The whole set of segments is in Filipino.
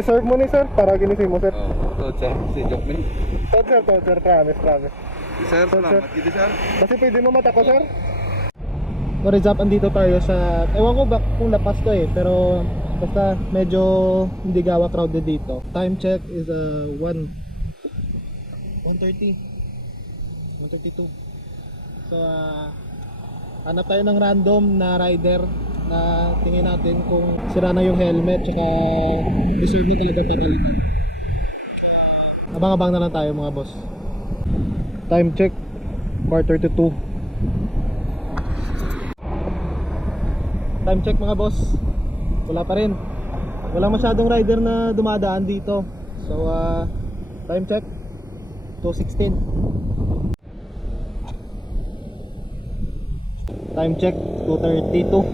Deserve mo ni sir, para ginising mo sir. Oo, sir, si joke mo. Sir, promise. Sir, salamat dito sir. Kasi pwede mo matako sir. What is up, andito tayo sa, ewan ko ba kung lapas to eh, pero basta medyo hindi gawa crowded dito. Time check is 1:32. So hanap tayo ng random na rider na tingin natin kung sira na yung helmet tsaka deserve niya talaga papalitan. Abang-abang na lang tayo mga boss. Time check 1:32. Time check mga boss, wala pa rin, wala masyadong rider na dumadaan dito. So time check 2:16. Time check 2:32.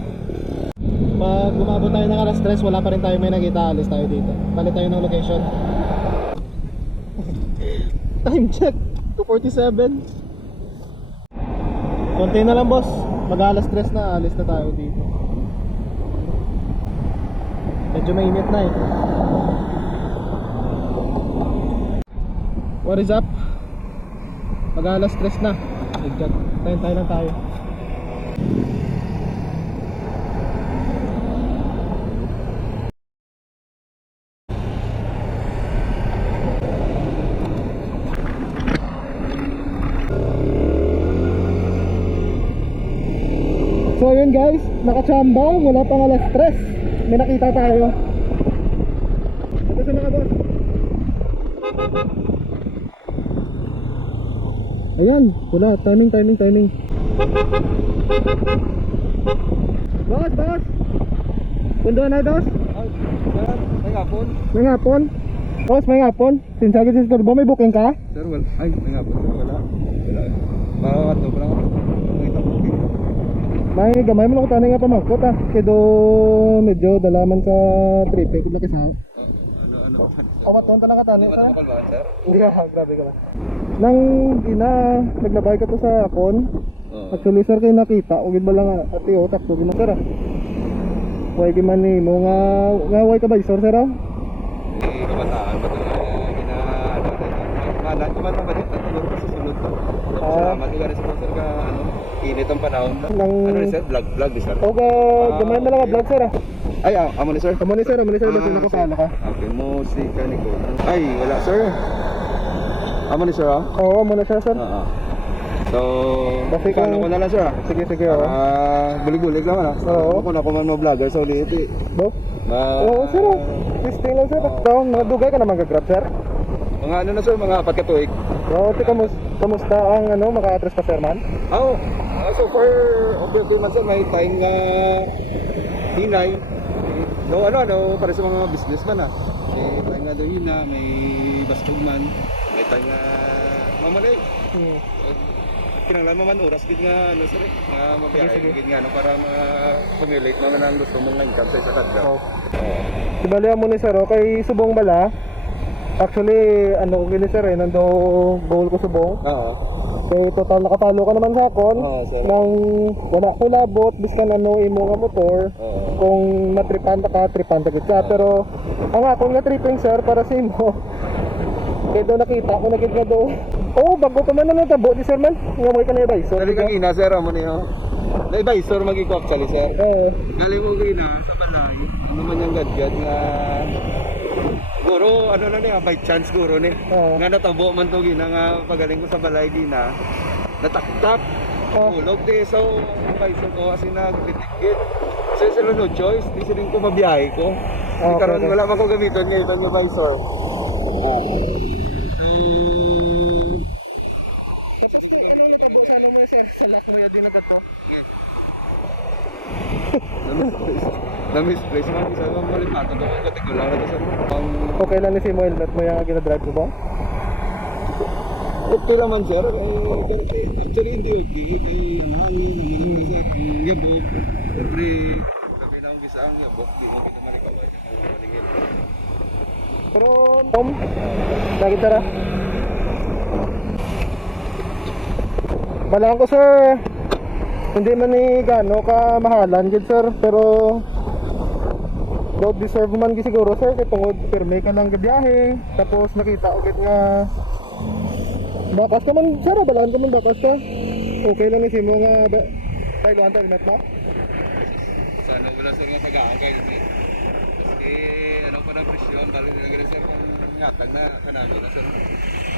Pag umabot tayo ng alas 3, wala pa rin tayo may nakita, alis tayo dito, palit tayo ng location. Time check 2:47. Konti na lang boss, mag alas 3 na, alis na tayo dito. Medyo mainit na eh. What is up? Mag alas 3 na. Tayo lang tayo. So yun guys, nakachamba, wala pang alas 3. May nakita tayo. Ito sa mga boss. Ayan, wala, timing. Boss! Punduan na boss? May ngapon? Boss, may ngapon? Sinsagit si Turbo, may booking ka? Sir, wala. Ay, may ngapon sir, wala. Makawato pa lang ako. May gamay mo lang tanay nga pamangkot Kedo medyo dalaman sa tripe kung laki sa. Ano? Awat ton talaga tanay sa. Sir? Hindi ka, grabe ka lang. Nang naglabay ka to sa akon. Actually sir kay nakita, ugid ba lang ati o takto din sir. Way gi man ni mo nga way ka ba sir sir? Kabataan pa to. Malat man ba dito tulog sa susunod to. Salamat nga rin sponsor ka init ang panahon. Ano sir? Vlog di sir? Okay, gamay na lang ang vlog sir Ay, amo ni sir? Amo ni sir, basta nakapala ka. Okay, musika ni ko. Ay, wala sir. Amo ni sir Oo, amo na siya sir. So, Basta kano ko na lang sir Sige bulig-bulig lang Oo. Kung ako man vlogger so ulit Bo? Oo sir, testing lang sir. Nadugay ka naman ka-grab sir? Mga ano na sir, mga 4 katuig. Oo, kamusta ang maka-address pa sir man? So far, okay man sir, may time na hinay. No, para sa mga businessman may time na doon may bastog man, may time na mamalay. Kinanglan mo man oras gid nga sir, nga mabiyahe gid nga para ma-accumulate naman ang gusto mong income sa isa kadlaw. Sibali mo ni sir, kay subong bala. Actually, ko gini sir nando goal ko subong. So total nakapalo ka naman sa akon. Nang wala ko labot, biskan imo nga motor. Kung matripanta ka gid ka. Pero ang akong nga tripping sir para sa imo. Kaya daw nakita ko na gid nga do. Bago pa man na tabo di sir man. Nga mo ka na advisor. Dali kang ina sir amo niyo. Na advisor magiko actually sir. Gali mo gina sa balay. Ano man yung gadget nga guro, na niya, by chance guro ni. Nga natabo man to gina nga pagaling ko sa balay gina. Nataktak. Ulog di so advisor ko kasi nagtitikit. So sila no choice, di siling ko mabiyahe ko. Karon wala man ko gamiton nga ibang advisor. Natabo sana mo sir sa last mo din na to. Na-misplace man isa mo malipato ko katig lang na sa Okay lang ni si mo helmet mo yung gina-drive ko ba? Okay naman sir, actually hindi okay kay ang hangin sir, ang yabok, siyempre kami na ang bisa ang yabok, di mo pinamarikaway ang maningil. Pero Tom, lagi tara. Balaan ko sir, hindi man ni gaano ka mahalan gid sir, pero do deserve man gi siguro sir kay tungod pirmi ka nang gabiyahe tapos nakita ugit nga bakas ka man sir, balaan ka man bakas ka. Okay lang ni simo nga kailuan ta met na. Sana wala sir nga tagaan kay ni. Kasi ano pa na presyon balik na sir kung ngatag na kanami na sir.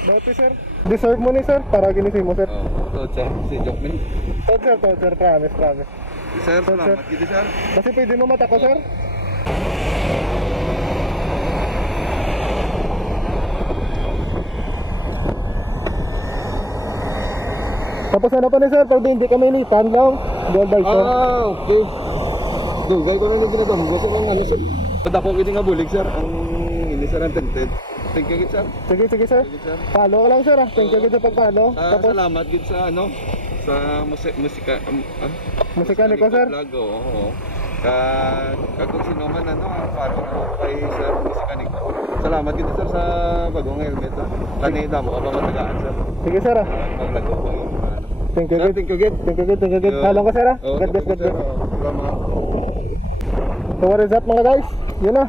Doti sir, deserve mo ni sir para gini simo sir. To sir, si Jokmin. To sir, promise. Sir, salamat gid sir. Kasi pwede mo mata ko sir. Tapos ano pa ni sir, pag hindi kami initan lang, dual bison. Okay. Dugay ko na ni ginagawa ko sir ang ano sir. Padako gid nga bulig sir ang ini sir ang tented. Thank you gid sir. Sige sir. Sige sir. Follow ka lang sir ah. Thank you gid sa pag-follow. Tapos Salamat gid sa ano sa musika musika ni ko sir. Vlog oo. Kung sino man ano para kay sir musika ni ko. Salamat gid sir sa bagong helmet. Tani damo ka pa matagaan sir. Sige sir ah. Paglag ko yung ano. Thank you Sir, gid. thank you gid. Thank you gid. Follow ka sir ah. God bless. Salamat. So what is up mga guys? Yun na.